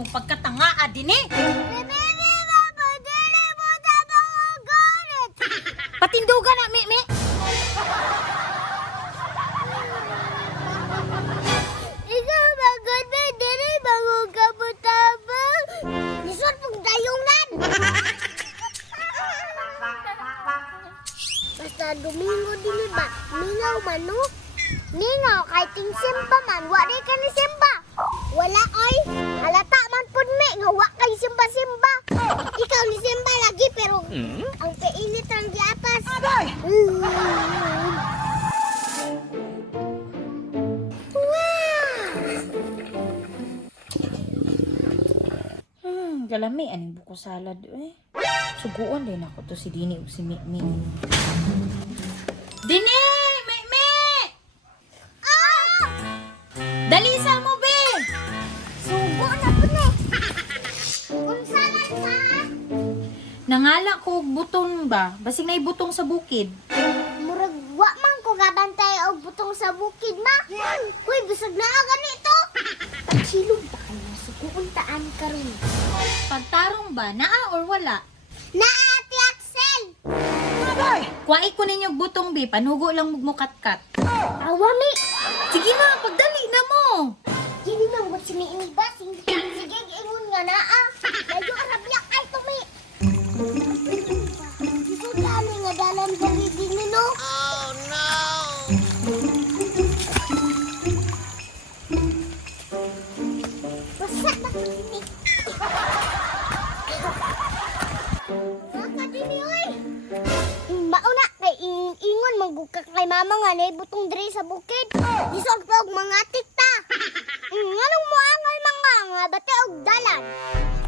mong pagkatangaa din eh. Patindugan na, mi. Ikaw magod na diri bangon ka butabang. Lisod pong dayungan. Basta Domingo dili ba? Mingaw man no? Mingaw kay ting simba man. Wala ka ni simba. Wala ay. Halata man pud mi nga wa kay simba-simba. Ikaw ni simba lagi pero ang painit ang giatas. Galami, aning buko salad eh. Suguan din ako to si Dini o si Mimi. Dini! Mimi! Ah! Dalisa mo, be! Sugo na po na. Unsa lang ka? Nangala ko og butong ba? Basig na butong sa bukid. Murag wa man ko gabantay og butong sa bukid ma. Uy, bisag na ganito. Pagsilog ba kayo? Suguon taan karon. Pagtarong ba? Naa or wala? Naa, Ate Axel! Kuwai ko ninyo butong, be. Panugo lang mo kat-kat. Awami! Sige na, pagdali na mo. Hindi man mo siniiniba. Sige, ingon nga naa. Medyo arablak ay tumi. Gusto dami nga dalan bali din no? Oh no! Basta ba ini? Nakadini oy! Mauna kay ingon magugka kay mama nga na butong dre sa bukid. Isog pa og mga tikta. Nganong mo angal mga nga bate og dalan.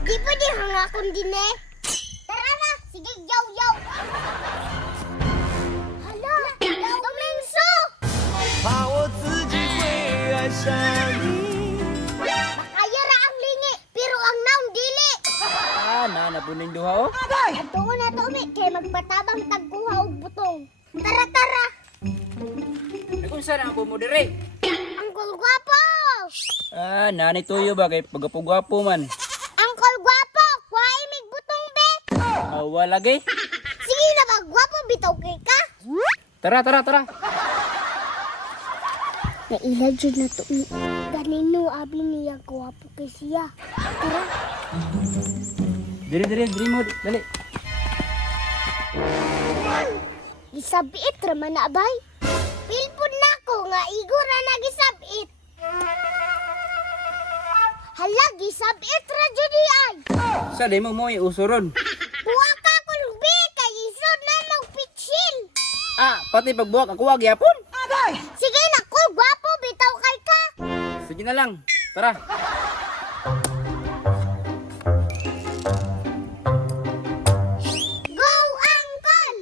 Di pwede hangakon din eh. Tara na, sige yaw. Hala, Domingso! 怕我自己会爱上你。 Makayara ang lingi, pero ang naong dili. Napunin duha oh. Ato na to mi kay magpatabang tagkuha og butong. Tara. Kung saan ang mo dire? Angkol gwapo! Nanay tuyo ba kay pagapugwapo man. Angkol gwapo, kuhay mig butong be. Awa lagi. Sige na ba, gwapo bitaw kay ka? Tara. Nailad jud na to. Ganino abi niya gwapo kay siya. Tara. Diri mo dali. Gisabit raman na bay. Pilpod na ko nga igura na gisabit. Hala, gisabit ra jud ay. Sa di mo usuron. Kuha ka kulbi kay isod na magpitsil. Pati pagbuwak ako wag yapon. Sige na, kul gwapo bitaw kay ka. Sige na lang. Tara. Go Angkol!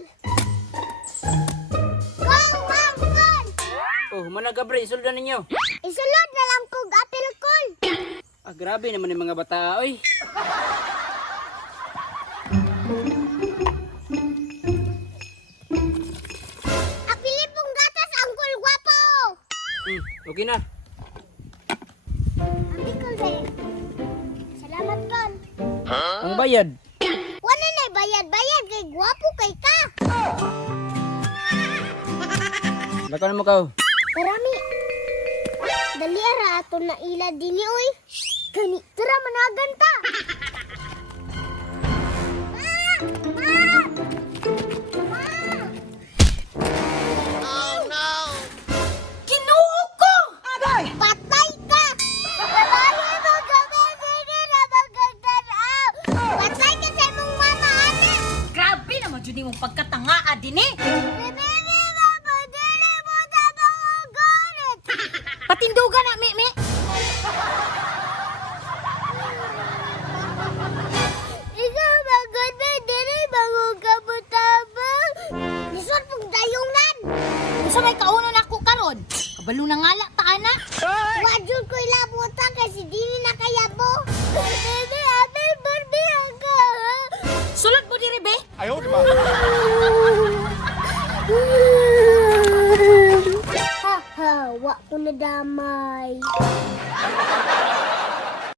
Go Angkol! Oh, managabre isuldan ninyo. Isulod na lang kog apil kol. Grabe naman yung mga bata oy. Apili pong gatas angkol gwapo. Okay na. Abi kol be. Salamat kol. Ang bayad. Wala na bayad kay gwapo kay ka. Lakon mo ka. Karami. Dali ara ato na ila dini oy. Gani tara managan ta. Ginoo ko! Patay ka! Babae mo kami, sige na magagdanaw! Patay ka sa imong mama, ate! Grabe naman yun mong pagkatangaa din eh. Bibili mo po, dili mo sa mga galit! Patindugan na, mi. Ikaw magod na, dili bangon ka butabang! Lisod pong dayungan! Kung sa may kaunon ako karon, kabalo na ngala taana. Wadyo ko ilabutan kasi dili na kayabo! Dili, apel, Barbie, ako! Sulod mo diri, be. Haha, wa ko na damay.